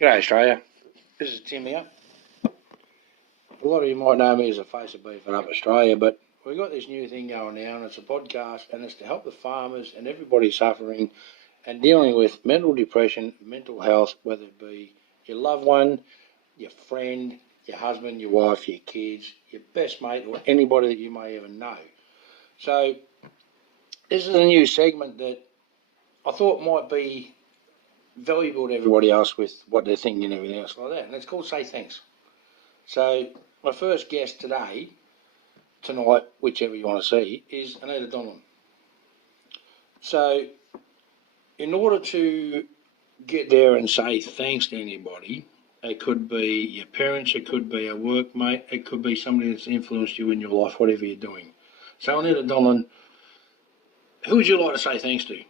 G'day Australia, this is Tim here. A lot of you might know me as the face of Beef It Up Australia, but we've got this new thing going now, and it's a podcast, and it's to help the farmers and everybody suffering and dealing with mental depression, mental health, whether it be your loved one, your friend, your husband, your wife, your kids, your best mate, or anybody that you may even know. So this is a new segment that I thought might be valuable to everybody else with what they're thinking and everything else like that, and it's called Say Thanks. So my first guest tonight, whichever you want to see, is Anita Donlan. So in order to get there and say thanks to anybody, it could be your parents, it could be a workmate, it could be somebody that's influenced you in your life, whatever you're doing. So Anita Donlan, who would you like to say thanks to?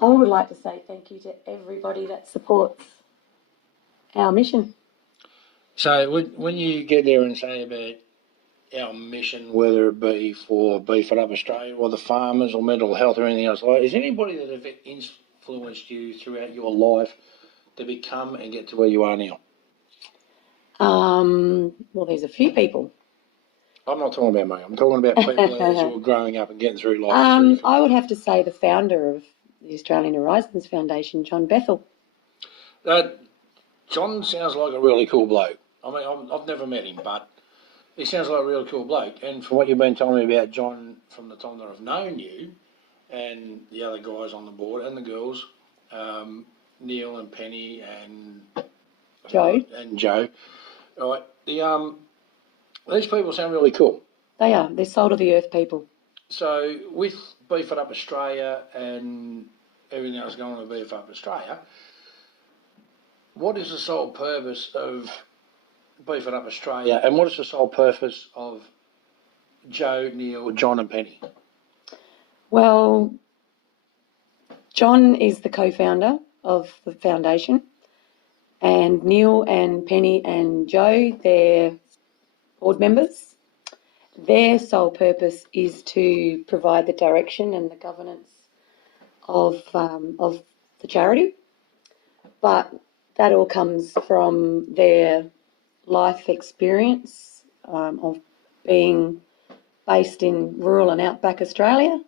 I would like to say thank you to everybody that supports our mission. So when you get there and say about our mission, whether it be for Beef It Up Australia or the farmers or mental health or anything else like that, is anybody that have influenced you throughout your life to become and get to where you are now? Well, there's a few people. I'm not talking about me. I'm talking about people as who are growing up and getting through life. I would have to say the founder of the Australian Horizons Foundation, John Bethel. John sounds like a really cool bloke. I mean, I've never met him, but he sounds like a really cool bloke. And from what you've been telling me about John from the time that I've known you and the other guys on the board and the girls, Neil and Penny and Joe, right? These people sound really cool. They are. They're soul of the earth people. So with Beef It Up Australia and everything else going on with Beef It Up Australia, what is the sole purpose of Beef It Up Australia, and what is the sole purpose of Joe, Neil, John and Penny? Well, John is the co-founder of the foundation, and Neil and Penny and Joe, they're board members. Their sole purpose is to provide the direction and the governance of the charity, but that all comes from their life experience of being based in rural and outback Australia,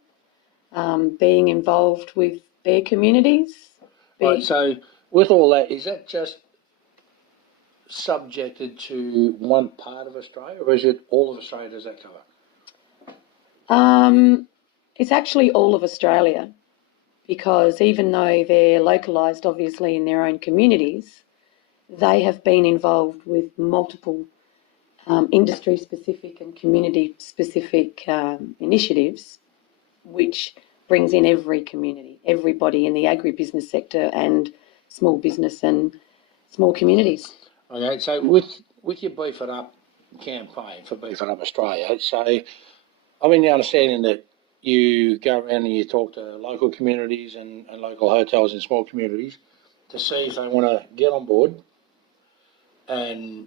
being involved with their communities. Right, so with all that, is that just subjected to one part of Australia, or is it all of Australia? Does that cover? It's actually all of Australia, because even though they're localised obviously in their own communities, they have been involved with multiple industry-specific and community-specific initiatives, which brings in every community, everybody in the agribusiness sector and small business and small communities. Okay, so with your Beef It Up campaign for Beef It Up Australia, so I'm in the understanding that you go around and you talk to local communities and local hotels in small communities to see if they want to get on board and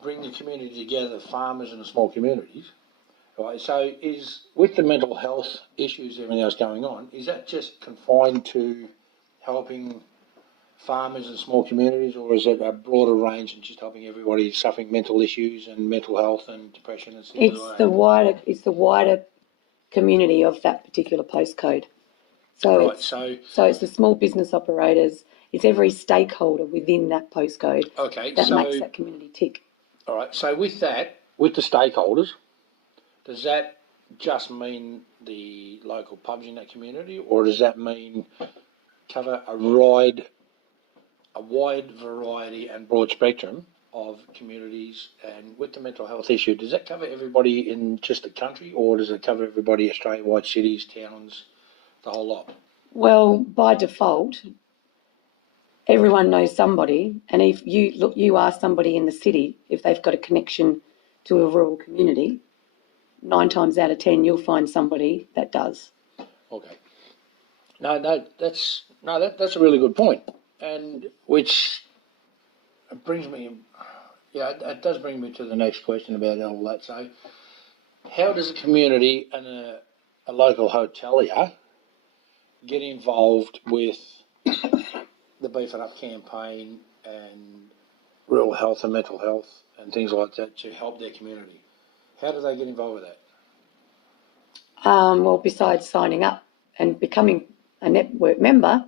bring the community together, farmers and the small communities. Right, so is with the mental health issues and everything else going on, is that just confined to helping farmers and small communities, or is it a broader range and just helping everybody suffering mental issues and mental health and depression and stuff like that? It's the wider community of that particular postcode. So it's the small business operators, it's every stakeholder within that postcode that makes that community tick. All right, so with that, with the stakeholders, does that just mean the local pubs in that community, or does that mean cover a wide variety and broad spectrum of communities? And with the mental health issue, does that cover everybody in just the country, or does it cover everybody Australia-wide, cities, towns, the whole lot? Well, by default, everyone knows somebody, and if you ask somebody in the city if they've got a connection to a rural community, 9 times out of 10 you'll find somebody that does. Okay. That's a really good point, and which brings me, it does bring me to the next question about all that. So, how does a community and a local hotelier get involved with the Beef It Up campaign and rural health and mental health and things like that to help their community. How do they get involved with that? Well, besides signing up and becoming a network member,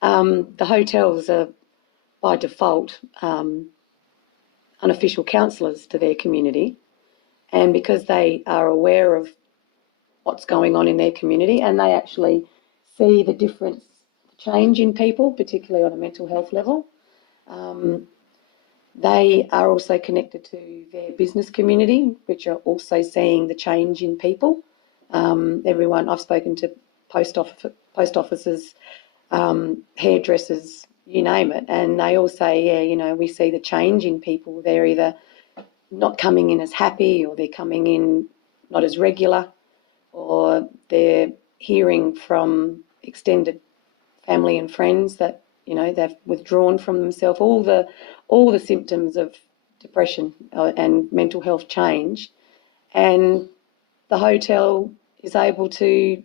the hotels are by default unofficial counsellors to their community, and because they are aware of what's going on in their community and they actually see the difference, change in people, particularly on a mental health level, they are also connected to their business community, which are also seeing the change in people. Everyone, I've spoken to post officers, hairdressers, you name it, and they all say, yeah, you know, we see the change in people. They're either not coming in as happy, or they're coming in not as regular, or they're hearing from extended family and friends that, you know, they've withdrawn from themselves. All the symptoms of depression and mental health change, and the hotel is able to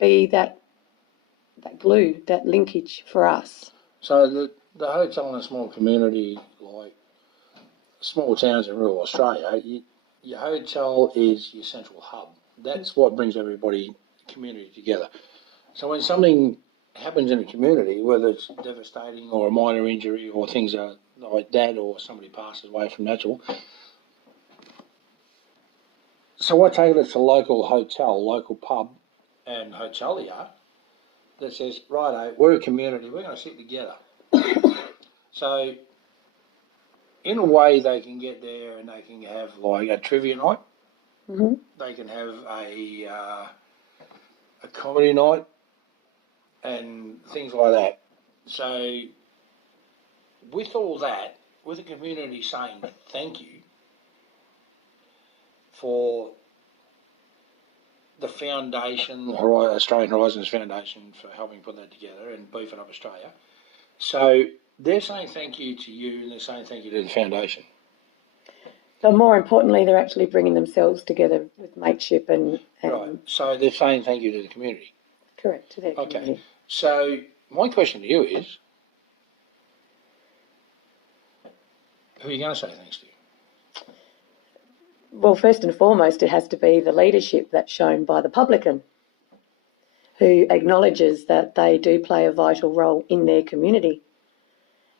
be that glue, that linkage for us. So the hotel in a small community like small towns in rural Australia, your hotel is your central hub. That's what brings everybody, community together. So when something happens in a community, whether it's devastating or a minor injury or things are like that, or somebody passes away from natural, so I take it it's a local hotel, local pub and hotelier that says, righto, we're a community, we're going to sit together. So in a way they can get there and they can have like a trivia night. Mm-hmm. They can have a comedy night and things like that. So with all that, with the community saying thank you for the foundation, Australian Horizons Foundation, for helping put that together and Beef It Up Australia. So they're saying thank you to you and they're saying thank you to the foundation. So more importantly, they're actually bringing themselves together with mateship and Right. So they're saying thank you to the community. Correct, to their community. Okay. So my question to you is, who are you going to say thanks to? Well, first and foremost, it has to be the leadership that's shown by the publican, who acknowledges that they do play a vital role in their community.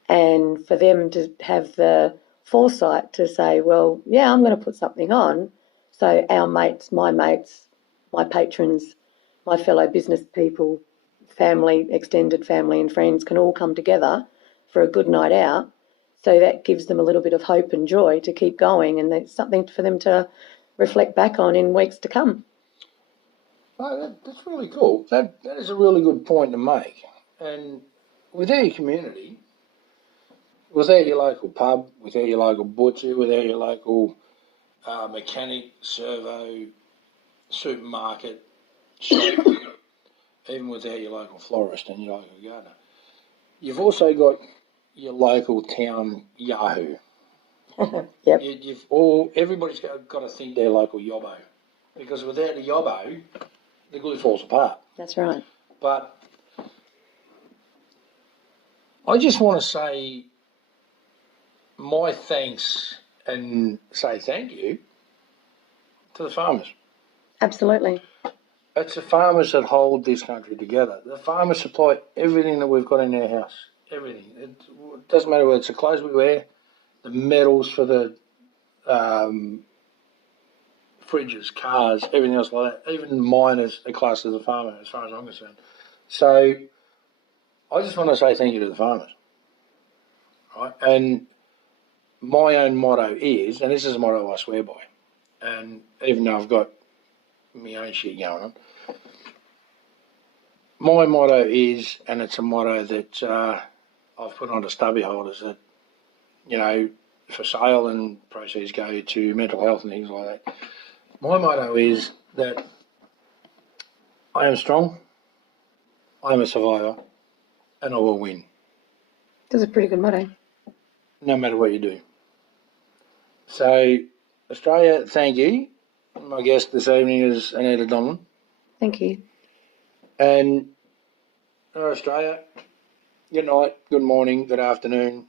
And for them to have the foresight to say, well, yeah, I'm going to put something on so our mates, my patrons, my fellow business people, family, extended family and friends can all come together for a good night out. So that gives them a little bit of hope and joy to keep going, and it's something for them to reflect back on in weeks to come. Oh, that's really cool. That is a really good point to make. And without your community, without your local pub, without your local butcher, without your local mechanic, servo, supermarket, shop, even without your local florist and your local gardener, you've also got your local town Yahoo. Yep. Everybody's got to think their local yobbo, because without the yobbo, the glue falls apart. That's right. But I just want to say my thanks and say thank you to the farmers. Absolutely. It's the farmers that hold this country together. The farmers supply everything that we've got in our house. Everything. It doesn't matter whether it's the clothes we wear, the metals for the fridges, cars, everything else like that. Even miners are classed as a farmer, as far as I'm concerned. So I just want to say thank you to the farmers. Right? And my own motto is, and this is a motto I swear by, and even though I've got my own shit going on, my motto is, and it's a motto that I've put onto stubby holders, that, you know, for sale and proceeds go to mental health and things like that. My motto is that I am strong, I am a survivor, and I will win. That's a pretty good motto. No matter what you do. So, Australia, thank you. My guest this evening is Anita Donlan. Thank you. And Australia, good night, good morning, good afternoon.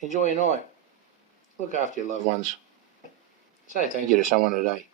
Enjoy your night. Look after your loved ones. Say thank you to someone today.